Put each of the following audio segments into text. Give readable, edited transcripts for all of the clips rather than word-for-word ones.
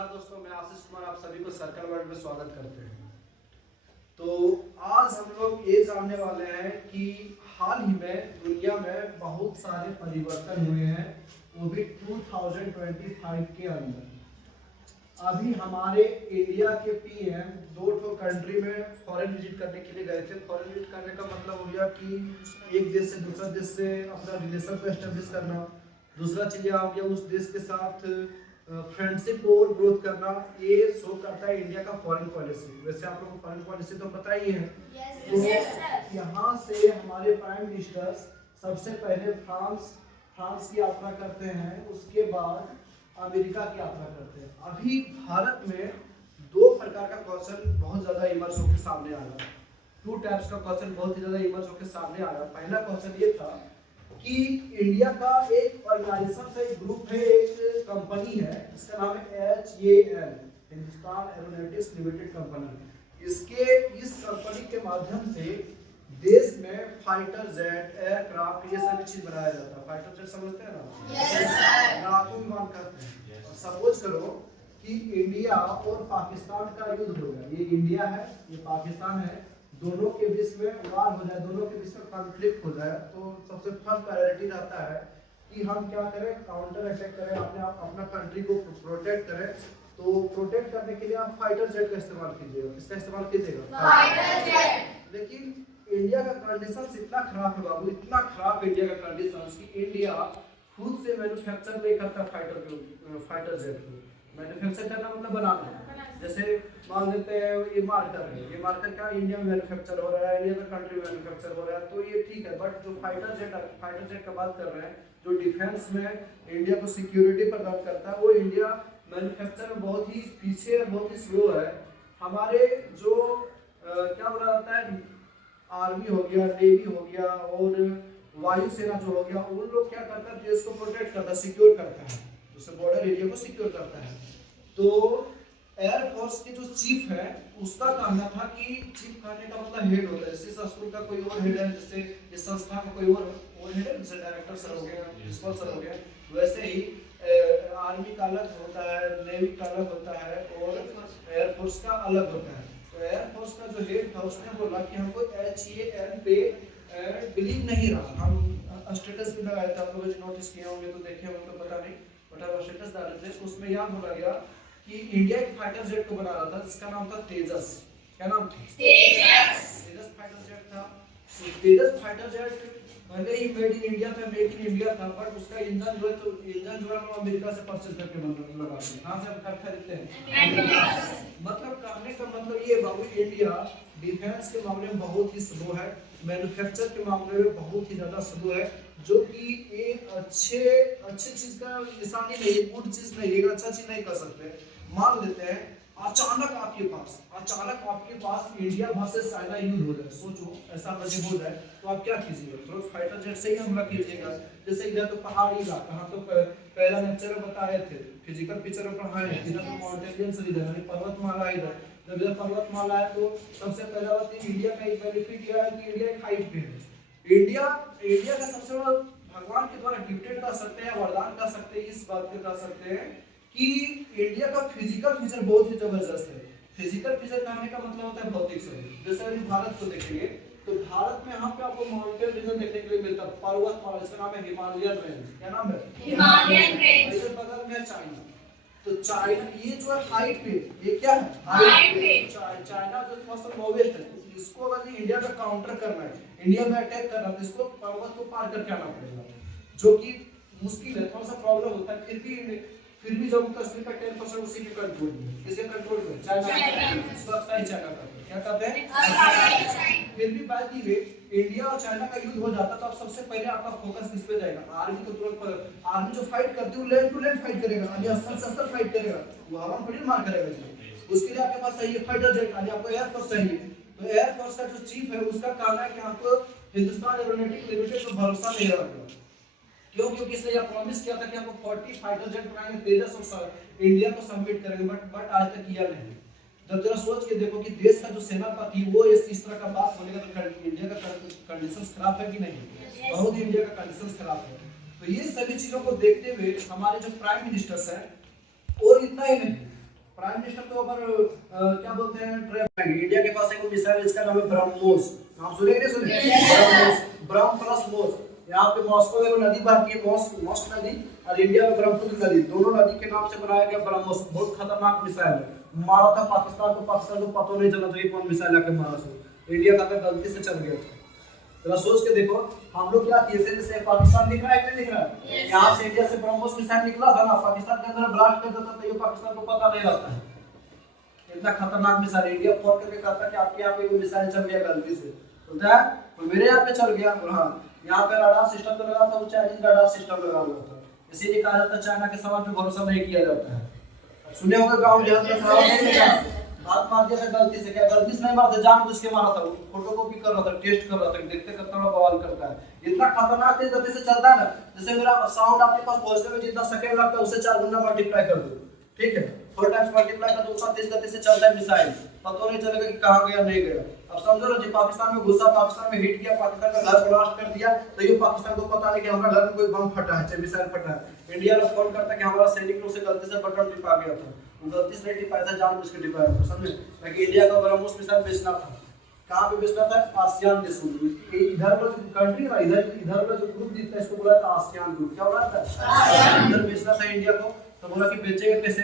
दोस्तों, मैं आशीष कुमार आप सभी को सर्कल वर्ल्ड में स्वागत करते हैं। तो आज हम लोग ये जानने वाले हैं कि हाल ही में दुनिया में बहुत सारे परिवर्तन हुए हैं, वो भी 2025 के अंदर। अभी हमारे इंडिया के पीएम दो कंट्री में फॉरेन विजिट करने के लिए गए थे। फॉरेन विजिट करने का मतलब हो गया कि एक देश से दूसरा देश से अपना रिलेशन को एस्टेब्लिश करना। दूसरा चीज यह हो गया उस देश के साथ फ्रेंडशिप और ग्रोथ करना। ये शो करता है इंडिया का फॉरेन पॉलिसी। वैसे आप लोगों को फॉरेन पॉलिसी तो पता ही है। तो यहाँ से हमारे प्राइम मिनिस्टर सबसे पहले फ्रांस की यात्रा करते हैं, उसके बाद अमेरिका की यात्रा करते हैं। अभी भारत में दो प्रकार का क्वेश्चन बहुत ज्यादा इमर्ज होकर सामने आ रहा है। टू टाइप्स का क्वेश्चन बहुत ही ज्यादा इमर्ज होकर सामने आ रहा है। पहला क्वेश्चन ये था कि इंडिया का एक ऑर्गेनाइजेशन से एक ग्रुप है, एक कंपनी है, इसका नाम है HAL, Hindustan aeronautics limited company. इस कंपनी के माध्यम से देश में फाइटर जेट, एयरक्राफ्ट, ये सभी चीज बनाया जाता है। फाइटर जेट समझते हैं ना? Yes sir. लड़ाकू विमान कहते हैं। और सपोज करो कि इंडिया और पाकिस्तान का युद्ध हो गया। ये इंडिया है, ये पाकिस्तान है, दोनों के बीच में वार हो जाए, दोनों के बीच में कॉन्फ्लिक्ट हो जाए, तो सबसे फर्स्ट प्रायोरिटी रहता है कि हम क्या करें, काउंटर अटैक करें, अपना कंट्री को प्रोटेक्ट करें। तो प्रोटेक्ट करने के लिए आप फाइटर जेट का इस्तेमाल कीजिएगा। किसका इस्तेमाल कीजिएगा? Fighter jet. लेकिन इंडिया का कंडीशन इतना खराब है बाबू, इतना खराब इंडिया का कंडीशन कि इंडिया खुद से मैन्युफैक्चर नहीं करता फाइटर जेट को। मैन्युफैक्चर करना मतलब बनाना। जैसे मान लेते हैं ये मार्कर है, ये मार्कर क्या इंडिया में मैन्युफैक्चर हो रहा है, इंडिया में कंट्री मैन्युफैक्चर हो रहा है, तो ये ठीक है। बट जो फाइटर जेट का बात कर रहे हैं, जो डिफेंस में इंडिया को सिक्योरिटी प्रदान करता है, वो इंडिया मैन्युफैक्चर में बहुत ही पीछे है, बहुत ही स्लो है। हमारे जो क्या बोला जाता है, आर्मी हो गया, नेवी हो गया और वायुसेना जो हो गया, उन लोग क्या करता है, देश को प्रोटेक्ट करता है, सिक्योर करता है, जैसे बॉर्डर एरिया को सिक्योर करता है। तो एयरफोर्स के जो चीफ है, उसका कहना था कि चीफ कहने का मतलब हेड होता है। जैसे स्कूल का कोई और हेड है, जैसे इस संस्था का कोई और हेड है, जैसे डायरेक्टर सर हो गया, प्रिंसिपल सर हो गया, वैसे ही आर्मी का अलग होता है, नेवी का अलग होता है और एयरफोर्स का अलग होता है। तो एयरफोर्स का जो हेड था उसने बोला कि हमको HAL पे बिलीव नहीं रहा। हम स्टेटस भी लगाया था, आप लोग नोटिस किए होंगे तो देखे होंगे तो पता नहीं, बट हम स्टेटस डाले थे, उसमें यह बोला गया कि इंडिया एक फाइटर जेट को बना रहा था जिसका नाम था तेजस। क्या नाम था? तेजस फाइटर जेट था। तेजस फाइटर जेट पहले ही मेड इन इंडिया था, मेक इन इंडिया था, बट उसका इंजन जो है हम अमेरिका से परचेज करके लगाते हैं। कहां से खरीदते हैं? मतलब कहने का मतलब ये बाबू, इंडिया डिफेंस के मामले में बहुत ही स्लो है, मैन्युफैक्चर के मामले में बहुत ही ज्यादा स्लो है, जो कि एक अच्छे चीज का निशानी नहीं है, गुड चीज नहीं है, अच्छा चीज नहीं कर सकते। मान लेते हैं अचानक आपके पास इंडिया वर्सेस चाइना युद्ध हो जाए, सोचो ऐसा जब हो जाए तो आप क्या कीजिएगा? तो फाइटर जेट से ही हमला कीजिएगा। जैसे इधर तो पहाड़ी इलाका, हम तो पहला लेक्चर में बताए थे, फिजिकल पिक्चर में पढ़ाए, इधर तो माउंटेनियंस, इधर पर्वतमाला, इधर जब पर्वतमाला है तो सबसे पहला बात इंडिया का एक बेनिफिट यह है कि इंडिया एक हाइट पे है। इंडिया का सबसे बड़ा भगवान के द्वारा गिफ्टेड कर सकते हैं, वरदान कर सकते हैं, इस बात पे कर सकते हैं कि इंडिया का फिजिकल फीचर बहुत ही जबरदस्त है। फिजिकल फीचर कहने का मतलब होता है भौतिक शरीर। जैसे अभी भारत को देखेंगे तो भारत में यहाँ पे आपको माउंटेन रीजन देखने के लिए मिलता है, पर्वतमाला, इसका नाम है हिमालयन रेंज। क्या नाम है? Himalayan range. इसके बगल में चाइना, तो चाइना ये जो है हाइट पे, ये क्या है? हाइट पे। चाइना जो थोड़ा सा लोवेस्ट है, इसको अगर इंडिया का काउंटर करना है, इंडिया में अटैक करना है, तो इसको पर्वत को पार करके आना पड़ेगा, जो कि मुश्किल है, थोड़ा सा प्रॉब्लम होता है। फिर भी जम्मू कश्मीर का 10% उसी के कंट्रोल में, किसके कंट्रोल में? चाइना का। क्या कहते हैं? फिर भी बात ये इंडिया और चाइना का युद्ध हो जाता तो अब सबसे पहले आपका फोकस किस पे जाएगा? आर्मी तो तुरंत, आर्मी जो फाइट करती है वो लैंड टू लैंड फाइट करेगा, यानी अस्त्र से अस्त्र फाइट करेगा, वो हवा में थोड़ी मार करेगा। उसके लिए आपके पास चाहिए फाइटर जेट, यानी आपको एयरफोर्स चाहिए। तो एयरफोर्स का जो चीफ है उसका कहना है कि हमको हिंदुस्तान एरोनॉटिक्स लिमिटेड पर भरोसा नहीं रहा। क्यों? क्योंकि इसने यह प्रॉमिस किया था कि आपको 40 फाइटर जेट बनाएंगे, तेजस और इंडिया को सबमिट करेंगे, बट आज तक किया नहीं। जब जरा सोच के देखो कि देश का जो सेनापति वो इस तरह का बात बोलेगा तो इंडिया का कंडीशन खराब है कि नहीं? बहुत ही इंडिया का कंडीशन खराब है। तो ये सभी चीजों को देखते हुए हमारे जो प्राइम मिनिस्टर्स हैं, और इतना ही नहीं, प्राइम मिनिस्टर के ऊपर क्या बोलते हैं ट्रेन। इंडिया के पास एक मिसाइल, इसका नाम है ब्रह्मोस। नाम सुने कि नहीं सुने? ब्रह्मोस, ब्रह्म प्लस मोस। यहाँ पे मॉस्को में नदी बहती है, मॉस्क नदी, और इंडिया में ब्रह्मपुत्र नदी, दोनों नदी के नाम से बनाया गया ब्रह्मोस। बहुत खतरनाक मिसाइल है, मारा था पाकिस्तान को पता नहीं चला था कौन मिसाइल आके मारा था। इंडिया का गलती से चल गया था। जरा सोच के देखो, हम लोग क्या किए थे, जैसे पाकिस्तान दिख रहा है कि नहीं दिख रहा है? यहाँ से इंडिया से ब्रह्मोस मिसाइल निकला था ना, पाकिस्तान के अंदर ब्लास्ट कर देता था, ये पाकिस्तान को पता नहीं रहता है। इतना खतरनाक मिसाइल इंडिया फोन करके कहता कि आपके यहाँ पे मिसाइल चल गया गलती से, बोलता है तो मेरे यहाँ पे चल गया। हाँ, यहाँ पे रडार सिस्टम तो लगा था, वो चाइनीज रडार सिस्टम लगा हुआ था, इसीलिए कहा जाता है चाइना के सवाल पे भरोसा नहीं किया जाता है। सुने होंगे ग्राउंड जहाज में खराब नहीं किया, हाथ मार दिया था गलती से, क्या गलती से नहीं मारा था, जानबूझ के मारा था, फोटोकॉपी कर रहा था, टेस्ट कर रहा था, देखते कितना बड़ा बवाल करता है। इतना खतरनाक तेज गति से चलता है ना, जैसे मेरा साउंड आपके पास पहुंचने में जितना सेकंड लगता है उससे 4 गुना मल्टीप्लाई कर दो, ठीक है, 4 टाइम्स मल्टीप्लाई कर दो, उतना तेज गति से चलता है मिसाइल, पता नहीं चलेगा कि कहां गया नहीं गया। अब समझो ना, जी पाकिस्तान में घुसा, पाकिस्तान में हिट किया, पाकिस्तान का घर ब्लास्ट कर दिया, तो ये पाकिस्तान को पता नहीं कि हमारा घर में कोई बम फटा है, चाहे मिसाइल फटा है। इंडिया लोग फोन करता है कि हमारा सैनिक लोग से गलती से बटन टिपा गया था, वो गलती से नहीं टिपाया था, जानबूझ के टिपाया था, समझे? ताकि इंडिया का ब्रह्मोस मिसाइल बेचना था, कहां पे बेचना था? आसियान देशों में। इधर वाला जो कंट्री था, इधर वाला जो ग्रुप जीता है, इसको बोला था आसियान ग्रुप। क्या बोला था? आसियान। इधर बेचना था इंडिया को, तो बोला कि बेचेंगे कैसे?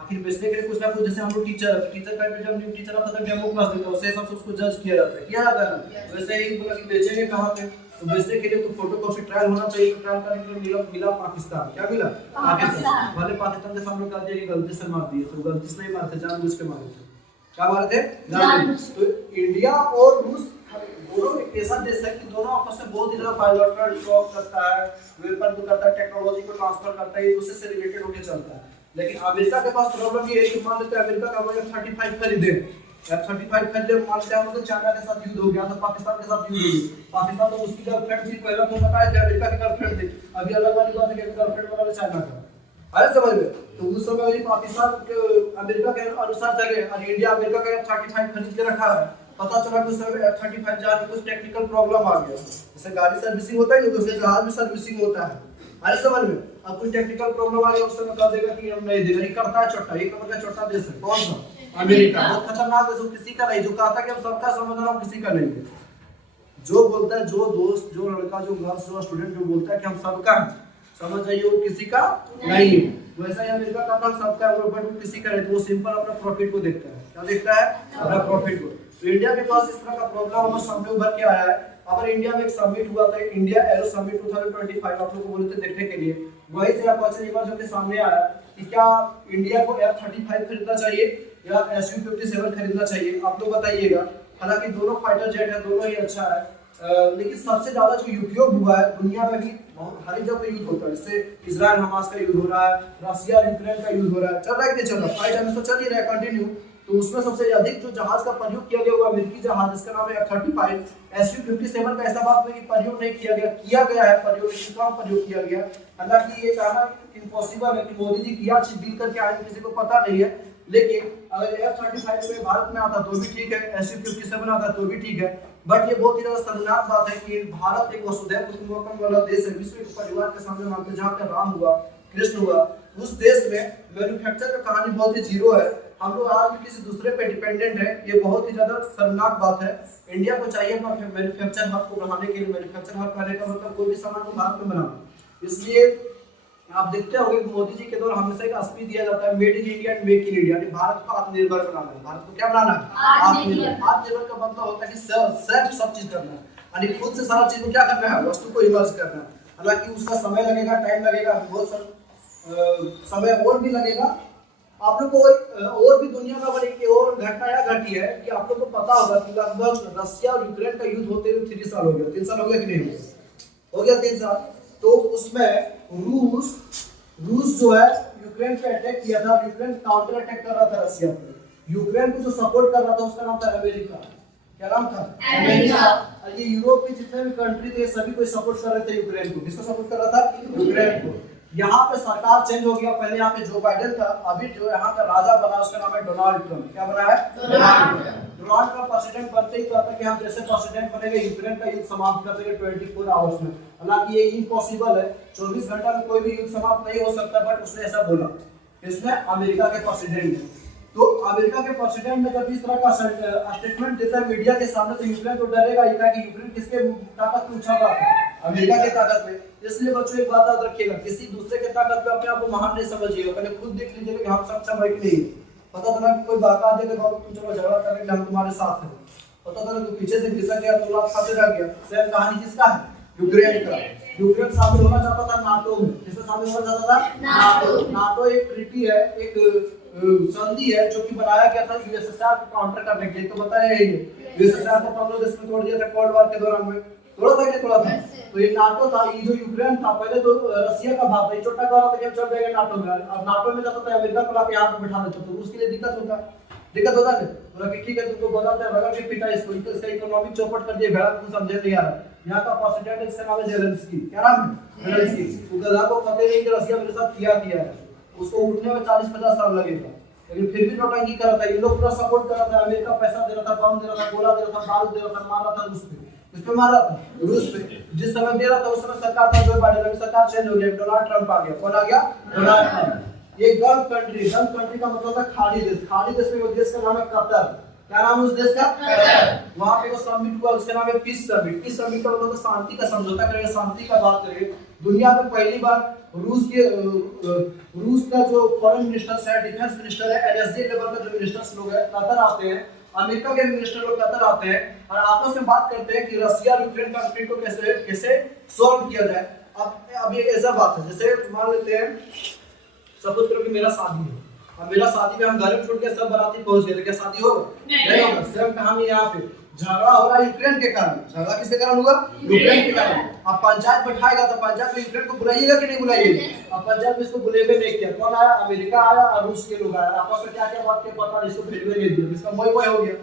आखिर बेचने के लिए कुछ ना कुछ, जैसे हम लोग टीचर का जब न्यू टीचर आता था डेमो क्लास देता है, उससे सब उसको जज किया जाता है, वैसे ही बोला कि बेचेंगे कहां पे, तो बेचने के लिए तो फोटोकॉपी ट्रायल होना चाहिए। ट्रायल करने के लिए मिला पाकिस्तान। क्या मिला? पाकिस्तान। भले पाकिस्तान के सामने कहा कि गलती से मार दिए, तो गलती से नहीं मारते, जानबूझ के मारे थे। क्या मारे थे? जानबूझ। तो इंडिया और रूस दोनों एक ऐसा देश है कि दोनों आपस में बहुत ही ज्यादा बायोलॉजिकल टॉक करता है, वेपन को करता है, टेक्नोलॉजी को ट्रांसफर करता है, एक दूसरे से रिलेटेड होकर चलता है। लेकिन अमेरिका के पास प्रॉब्लम ये है कि मान लेते हैं अमेरिका का F-35 खरीदे, F-35 खरीदे, मानते हैं हम लोग चाइना के साथ युद्ध हो गया, तो पाकिस्तान के साथ युद्ध हो गया, पाकिस्तान तो उसकी गर्लफ्रेंड थी, पहले तो बताया था अमेरिका की गर्लफ्रेंड थी, अभी अलग वाली बात है कि गर्लफ्रेंड बना है चाइना का। अरे समझ में? तो उस समय पाकिस्तान के अमेरिका के अनुसार चले और इंडिया अमेरिका का F-35 खरीद के रखा है। पता चला कि उस समय F-35 जहाज में कुछ टेक्निकल प्रॉब्लम आ गया, जैसे गाड़ी सर्विसिंग होता है ना, तो जहाज में सर्विसिंग होता है। अरे समझ में? अब कुछ टेक्निकल प्रॉब्लम आ गया, उस समय कह देगा कि हम नहीं देगा, ये करता है छोटा, एक नंबर का छोटा देश है। कौन सा? अमेरिका। बहुत खतरनाक देश, किसी का नहीं, जो कहता है कि हम सबका समझ रहा हूं, किसी का नहीं है। जो बोलता है, जो दोस्त, जो लड़का, जो गर्ल्स, जो स्टूडेंट जो बोलता है कि हम सबका समझ जाइए, वो किसी का नहीं है। वैसा ही अमेरिका का नाम सबका है, बट वो किसी का नहीं, तो वो सिंपल अपना प्रॉफिट को देखता है। क्या देखता है? अपना प्रॉफिट को। तो इंडिया के पास इस तरह का प्रॉब्लम हमारे सामने उभर के आया है। अगर इंडिया में एक समिट हुआ था, इंडिया एरो समिट 2025, आप लोगों को बोले थे देखने के लिए, वही से क्वेश्चन एक बार जो के सामने आया कि क्या इंडिया को F-35 खरीदना चाहिए या Su-57 खरीदना चाहिए? आप लोग बताइएगा। हालांकि दोनों फाइटर जेट है, दोनों ही अच्छा है, लेकिन सबसे ज्यादा जो उपयोग हुआ है दुनिया में भी हर एक जगह युद्ध होता है, जैसे इजराइल हमास का युद्ध हो रहा है, रशिया यूक्रेन का युद्ध हो रहा है, चल रहा है कि नहीं चल रहा? फाइट हमें तो चल ही रहा है कंटिन्यू। तो उसमें सबसे अधिक जो जहाज का प्रयोग किया गया वो अमेरिकी जहाज, जिसका नाम है F-35। Su-57 का ऐसा बात नहीं कि प्रयोग नहीं किया गया है प्रयोग, लेकिन कम प्रयोग किया गया। हालांकि ये कहना इम्पॉसिबल है कि मोदी जी किया डील करके आए, किसी को पता नहीं है। लेकिन अगर F-35 में भारत में आता तो भी ठीक है, Su-57 आता तो भी ठीक है, बट ये बहुत ही ज्यादा शर्मनाक बात है कि भारत एक वसुधैव कुटुंबकम वाला देश है, विश्व के परिवार के सामने मानते हैं, जहाँ पे राम हुआ, कृष्ण हुआ, उस देश में मैन्युफैक्चर का कहानी बहुत ही जीरो है। हम लोग आज भी किसी दूसरे पे डिपेंडेंट है, ये बहुत ही ज्यादा शर्मनाक बात है। इंडिया को चाहिए अपना मैन्युफैक्चर हब को बढ़ाने के लिए, मैन्युफैक्चर हब करने का मतलब कोई भी सामान को भारत में बनाना। इसलिए आप देखते होंगे मोदी जी के द्वारा हमेशा एक स्पीच दिया जाता है, made in India and make in India, यानी भारत को आत्मनिर्भर बनाना है। भारत को क्या बनाना है? आत्मनिर्भर। आत्मनिर्भर का मतलब होता है कि सेल्फ सब चीज करना है, यानी खुद से सारा चीज को क्या करना है, वस्तु को इमर्ज करना है। हालांकि उसका समय लगेगा, टाइम लगेगा, बहुत समय और भी लगेगा। आप लोग को और भी दुनिया में बड़ी की और घटना या घटी है कि आप लोग को पता होगा कि लगभग रशिया और यूक्रेन का युद्ध होते हुए 3 साल हो गया, 3 साल हो गया कि नहीं हो गया 3 साल। तो उसमें रूस जो है यूक्रेन पे अटैक किया था, यूक्रेन काउंटर अटैक कर रहा था रशिया पे। यूक्रेन को जो सपोर्ट कर रहा था उसका नाम था अमेरिका। क्या नाम था? अमेरिका। और ये यूरोप के जितने भी कंट्री थे सभी को सपोर्ट कर रहे थे यूक्रेन को। किसको सपोर्ट कर रहा था? यूक्रेन को। यहाँ पे सरकार चेंज हो गया, पहले यहाँ पे जो बाइडेन था, अभी जो यहाँ का राजा बना उसका नाम है डोनाल्ड ट्रम्प। क्या बना है? डोनाल्ड ट्रम्प प्रेसिडेंट बनते ही कहता कि हम जैसे प्रेसिडेंट बनेंगे यूक्रेन का युद्ध समाप्त कर देंगे 24 आवर्स में। हालांकि ये इम्पॉसिबल है, 24 घंटा में कोई भी युद्ध समाप्त नहीं हो सकता, बट उसने ऐसा बोला। इसमें अमेरिका के प्रेसिडेंट है। तो अमेरिका के प्रेसिडेंट में जब इस तरह का स्टेटमेंट देता है मीडिया के सामने, तो यूक्रेन तो डरेगा ही कि यूक्रेन किसके ताकत पे उछल रहा है, अमेरिका के ताकत पे। इसलिए बच्चों एक बात याद रखिएगा, किसी दूसरे के ताकत पे अपने आप को महान नहीं समझिएगा, पहले खुद देख लीजिएगा कि हम सक्षम है कि नहीं। पता चला कि कोई बात आ जाए तो तुम चलो झगड़ा करने के हम तुम्हारे साथ हैं, पता चला कि पीछे से घिसा गया तो आप खाते रह गया। सेम कहानी किसका है, यूक्रेन का। यूक्रेन शामिल होना चाहता था नाटो में, किससे शामिल होना चाहता था, नाटो। नाटो एक ट्रीटी है, एक संधि है जो कि बनाया गया था यूएसएसआर को काउंटर करने के लिए। तो बताया है यूएसएसआर को 15 देश में तोड़ दिया था कोल्ड वॉर के दौरान में, तोड़ा था कि तोड़ा था। तो ये नाटो था, ये जो यूक्रेन था पहले तो रसिया का भाग था, ये छोटा कह रहा था कि चल जाएगा नाटो में। अब नाटो में जाता था अमेरिका को लाके यहाँ पे बिठा देता, तो उसके लिए दिक्कत होता है। बोला कि ठीक है तुमको बताते हैं, रगड़ के पिटा इसको, इसका इकोनॉमिक चौपट कर दिया, भेड़ा कुछ समझे नहीं आ रहा। यहाँ का प्रेसिडेंट इसका नाम है जेलेंस्की। क्या नाम है, जेलेंस्की। तो गधा को पता नहीं कि रसिया मेरे साथ किया है, उसको उठने में 40-50 साल लगेगा, लेकिन फिर भी नौटंकी कर रहा था। ये लोग पूरा सपोर्ट कर रहा था, अमेरिका पैसा दे रहा था, बम दे रहा था, गोला दे रहा था, बारूद दे रहा था, मार रहा था रूस पे। किस पे मार रहा था, रूस पे। जिस समय दे रहा था उस समय सरकार था जो बाइडेन, अभी सरकार चेंज हो गई, डोनाल्ड ट्रंप आ गया। कौन आ गया, डोनाल्ड ट्रंप। ये गल्फ कंट्री, गल्फ कंट्री का मतलब है खाड़ी देश। खाड़ी देश में वो देश का नाम है कतर। क्या नाम है उस देश का, कतर। वहां पे वो समिट हुआ, उसका नाम है पीस समिट। पीस समिट का मतलब शांति का समझौता करेंगे, शांति का बात करेंगे। दुनिया में पहली बार रूस का जो फॉरेन मिनिस्टर है, डिफेंस मिनिस्टर है, एनएसडी लेवल का जो मिनिस्टर्स लोग हैं कतर आते हैं, अमेरिका के मिनिस्टर लोग कतर आते हैं और आपस में बात करते हैं कि रसिया यूक्रेन कॉन्फ्लिक्ट को कैसे सॉल्व किया जाए। अब ये ऐसा बात है जैसे मान लेते हैं, सपोज करो कि मेरा शादी है, अब मेरा शादी में हम घर में छूट के सब बाराती पहुंच गए, तो क्या शादी होगा, नहीं होगा। सेम कहानी यहाँ पे, झगड़ा होगा यूक्रेन के कारण। झगड़ा किसके कारण होगा, यूक्रेन के कारण। अब पंचायत बैठाएगा तो पंचायत में यूक्रेन को बुलाइएगा कि नहीं बुलाइएगा। अब पंचायत में इसको बुलेबे नहीं किया, कौन आया, अमेरिका आया और रूस के लोग आए, आपस में क्या क्या बात के पता नहीं, इसको भेजवे नहीं दिया, इसका मोय मोय हो गया,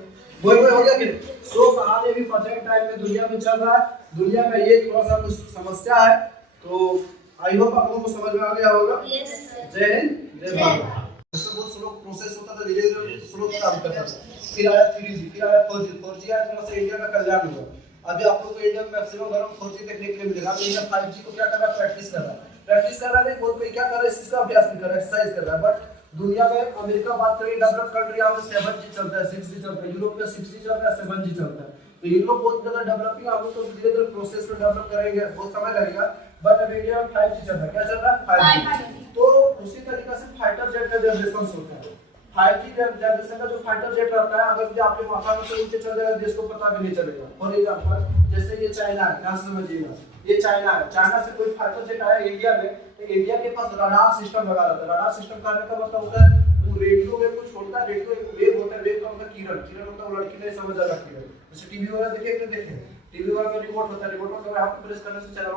मोय मोय हो गया कि। सो कहानी भी प्रेजेंट टाइम में दुनिया में चल रहा है। दुनिया में ये थोड़ा सा कुछ समस्या है, तो आई होप आप लोगों को समझ में आ गया होगा। जय हिंद, जय भारत। इसमें बहुत स्लो प्रोसेस होता था, धीरे धीरे स्लो काम करता था। फिर आया 3G, फिर आया 4G आया, थोड़ा सा इंडिया का कल्याण हुआ। अभी आप लोगों को इंडिया में मैक्सिमम घरों 4G देखने के लिए मिलेगा। तो इंडिया 5G को क्या कर रहा है, प्रैक्टिस कर रहा है, बहुत कोई क्या कर रहा है, इसका अभ्यास भी कर रहा है, एक्सरसाइज कर रहा है। बट दुनिया में अमेरिका बात करें, डेवलप कंट्री, यहाँ पे 7G चलता है, 6G चलता है, यूरोप में 6G चल रहा है, 7G चलता है। तो ये लोग बहुत ज्यादा डेवलपिंग, आप लोग तो धीरे धीरे प्रोसेस में डेवलप करेंगे, बहुत समय लगेगा। बट अब इंडिया में 5G चल रहा है, क्या चल रहा है, 5G। तो उसी तरीके से फाइटर जेट का जनरेशन होता है। 5G जनरेशन का जो फाइटर जेट रहता है, अगर आपके माथा में से उड़ के चल जाएगा, देश को पता भी नहीं चलेगा। फॉर एग्जांपल जैसे ये चाइना है, ध्यान से समझिएगा, ये चाइना है, चाइना से कोई फाइटर जेट आया इंडिया में, तो इंडिया के पास रडार सिस्टम लगा रहता है। रडार सिस्टम करने का मतलब होता है वो रेडियो वेव को छोड़ता है, रेडियो एक वेव होता है, वेव का मतलब किरण, किरण मतलब वो लड़की नहीं समझ आ रहा किरण। जैसे टीवी वगैरह देखे कि नहीं देखे, टीवी वगैरह में रिमोट होता है, रिमोट मतलब आप प्रेस करने से चैनल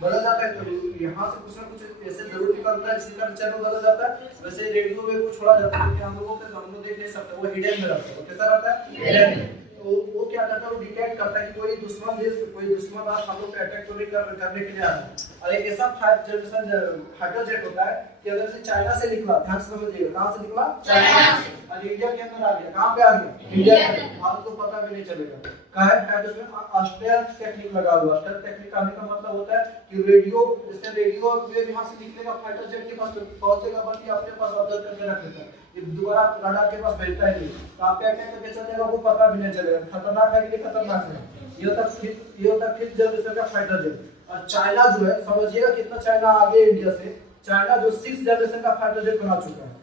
बदल जाता है, तो यहाँ से कुछ ना कुछ ऐसे जरूर निकलता है जिसका चैनल बदल जाता है। वैसे रेडियो वेव को छोड़ा जाता है, हम लोगों के हम लोग देख नहीं सकते, वो हिडन में रहता है। कैसा रहता है, हिडन में। तो वो क्या करता है, वो डिटेक्ट करता है कि कोई दुश्मन देश, कोई दुश्मन राष्ट्र हम लोग पे अटैक करने के लिए आ रहा है। और एक ऐसा फाइटर जेट होता है कि अगर से चाइना से निकला, ध्यान से समझिएगा, कहां से निकला, चाइना से, और इंडिया के अंदर आ गया, कहां पे आ गया, इंडिया के अंदर, भारत को पता भी नहीं चलेगा। है उसमें अस्टेल्थ टेक्निक लगा हुआ। अस्टेल्थ टेक्निक का मतलब होता है कि रेडियो, जैसे रेडियो वेव यहां से निकलेगा, फाइटर जेट के पास पहुंचेगा, बल्कि अपने पास ऑब्जर्व करके रख लेता है, ये दोबारा रडार के पास भेजता ही नहीं। तो आप क्या अटैक करके चल जाएगा, वो पता भी नहीं चलेगा। खतरनाक है कि नहीं खतरनाक है, ये होता है फिफ्थ जनरेशन का फाइटर जेट। और चाइना जो है, समझिएगा कितना चाइना आगे इंडिया से। चाइना जो 6th जनरेशन का फाइटर जेट बना चुका है।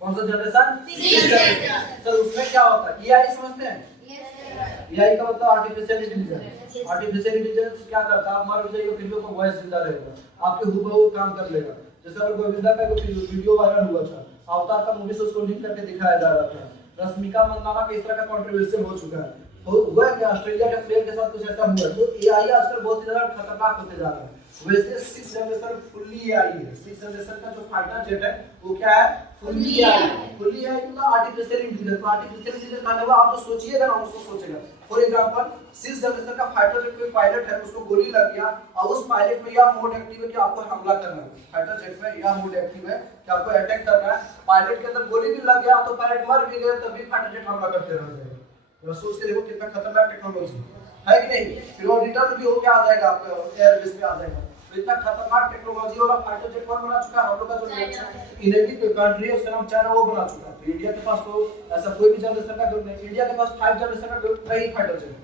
कौन सा जनरेशन, 6th जनरेशन। सर उसमें क्या होता है, एआई समझते हैं, एआई का मतलब आर्टिफिशियल इंटेलिजेंस। आर्टिफिशियल इंटेलिजेंस क्या करता है, आप मान लीजिए वीडियो का वॉइस जिंदा रहेगा, आपके हूबहू काम कर लेगा। जैसे अगर गोविंदा का वीडियो वायरल हुआ था, अवतार का मूवी से उसको लिंक करके दिखाया जा रहा था, रश्मिका मंदाना का इस तरह का कंट्रीब्यूशन हो चुका है, हुआ कि ऑस्ट्रेलिया के प्लेयर के साथ कुछ ऐसा हुआ। तो एआई आजकल बहुत ही ज्यादा खतरनाक होते जा रहा है। वैसे 6th जनरेशन फुल्ली एआई है। 6th जनरेशन का जो फाइटर जेट है वो क्या है, फुल्ली एआई। फुल्ली एआई मतलब आर्टिफिशियल इंटेलिजेंस। आर्टिफिशियल इंटेलिजेंस का मतलब आप जो सोचिएगा ना उसको सोचेगा। फॉर एग्जांपल 6th जनरेशन का फाइटर जेट कोई पायलट है, उसको गोली लग गया और उस पायलट में यह मोड एक्टिव है कि आपको हमला करना है। फाइटर जेट में यह मोड एक्टिव है कि आपको अटैक करना है। पायलट के अंदर गोली भी लग गया तो पायलट मर भी गया, तब भी फाइटर जेट हमला करते रह जाएगा। तो सोच के देखो कितना खतरनाक टेक्नोलॉजी है कि नहीं। फिर वो रिटर्न भी होके आ जाएगा, आपके एयर बेस पे आ जाएगा। तो इतना खतरनाक टेक्नोलॉजी वाला फाइटर जेट कौन बना चुका है? हम लोग का जो इनेमिक कंट्री है उसका नाम चाइना, वो बना चुका है। तो इंडिया के पास तो ऐसा कोई भी जनरेशन का ग्रुप नहीं। इंडिया के पास 5 जनरेशन का ग्रुप नहीं फाइटर जेट।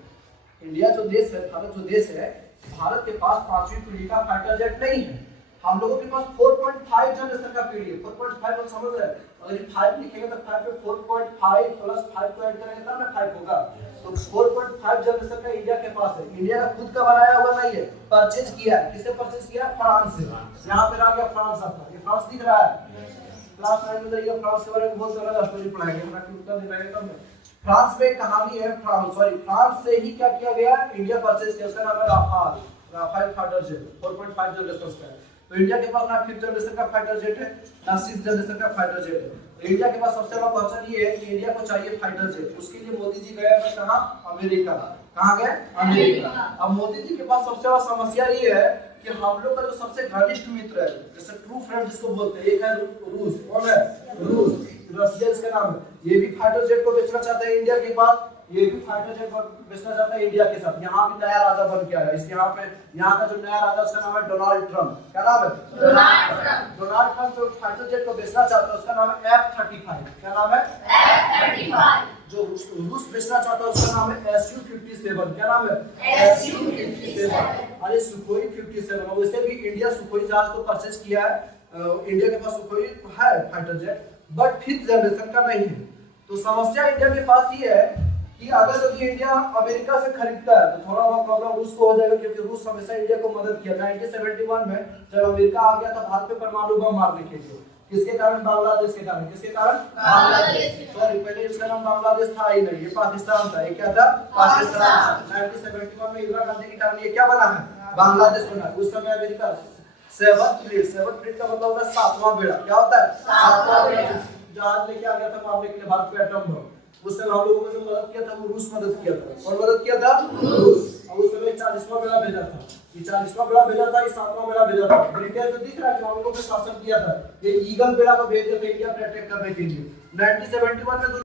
इंडिया जो देश है, भारत जो देश है, भारत के पास 5वीं पीढ़ी का फाइटर जेट नहीं है। हम लोगों के पास 4.5 जनरेशन का पीढ़ी है। 4.5 लोग समझ रहे हैं? अगर ये 5 लिखेंगे तो 5 पे 4.5 प्लस 5 को ऐड करेंगे तब ना 5 होगा। तो 4.5 जनरेशन का इंडिया के पास है। इंडिया का खुद का बनाया हुआ नहीं है, परचेज किया है। किससे परचेज किया? फ्रांस से। यहाँ पे आ गया फ्रांस आपका, ये फ्रांस दिख रहा है। क्लास 9 में जाइए, फ्रांस के बारे में बहुत सारा स्टोरी पढ़ाएंगे, हमरा की उत्तर दे रहेगा तब। फ्रांस में कहानी है, फ्रांस से ही क्या किया गया? इंडिया परचेज किया, उसका नाम है राफेल फाइटर जेट। 4.5 जनरेशन का है। तो इंडिया के पास ना 5th जनरेशन का फाइटर जेट है, ना 6th जनरेशन का फाइटर जेट है। तो इंडिया के पास सबसे बड़ा क्वेश्चन ये है कि इंडिया को चाहिए फाइटर जेट। उसके लिए मोदी जी गए हैं कहां? अमेरिका। कहां गए? अमेरिका। अब मोदी जी के पास सबसे बड़ा समस्या ये है कि हम लोग का जो सबसे घनिष्ठ मित्र है, जैसे ट्रू फ्रेंड जिसको बोलते हैं, एक है रूस। कौन है? रूस, रशिया इसका नाम है। ये भी फाइटर जेट को बेचना चाहता है इंडिया के पास। ये भी फाइटर जेट बेचना चाहता है इंडिया के साथ। यहाँ भी नया राजा बन के आया। इस यहाँ का जो नया राजा उसका नाम है डोनाल्ड ट्रम्प। क्या नाम है? डोनाल्ड ट्रम्प जो फाइटर जेट को बेचना चाहता है उसका नाम है F-35। क्या नाम है? F-35। जो रूस बेचना चाहता है उसका नाम है Su-57। क्या नाम है? Su-57। अरे सुखोई 57। वैसे भी इंडिया सुखोई जहाज को परचेज किया है। इंडिया के पास सुखोई है fighter jet, but 5th generation का नहीं है। तो समस्या इंडिया के पास ये है कि अगर यदि इंडिया अमेरिका से खरीदता है तो थोड़ा बहुत प्रॉब्लम रूस को हो जाएगा, क्योंकि रूस हमेशा इंडिया को मदद किया। 1971 में जब अमेरिका आ गया था भारत पे परमाणु बम मारने के लिए, किसके कारण? बांग्लादेश के कारण। किसके कारण? बांग्लादेश। सॉरी, पहले इसका नाम बांग्लादेश था ही नहीं, ये पाकिस्तान था। ये क्या था? पाकिस्तान। 1971 में इंदिरा गांधी के कारण ये क्या बना है? बांग्लादेश बना। उस समय अमेरिका 7th फ्लीट का मतलब होता है 7वां बेड़ा। क्या होता है? 7वां बेड़ा जहाज लेके आ गया था मारने के लिए भारत पे एटम बम। उस समय हम लोगों को जो मदद किया था वो रूस मदद किया था। कौन मदद किया था? रूस। और उस समय 40वां बेड़ा भेजा था। ये 40वां बेड़ा भेजा था, ये 7वां बेड़ा भेजा था। ब्रिटेन जो दिख रहा है जो हम लोगों पे शासन किया था, ये ईगल बेड़ा को भेज दिया था इंडिया पर अटैक करने के लिए। 1971 में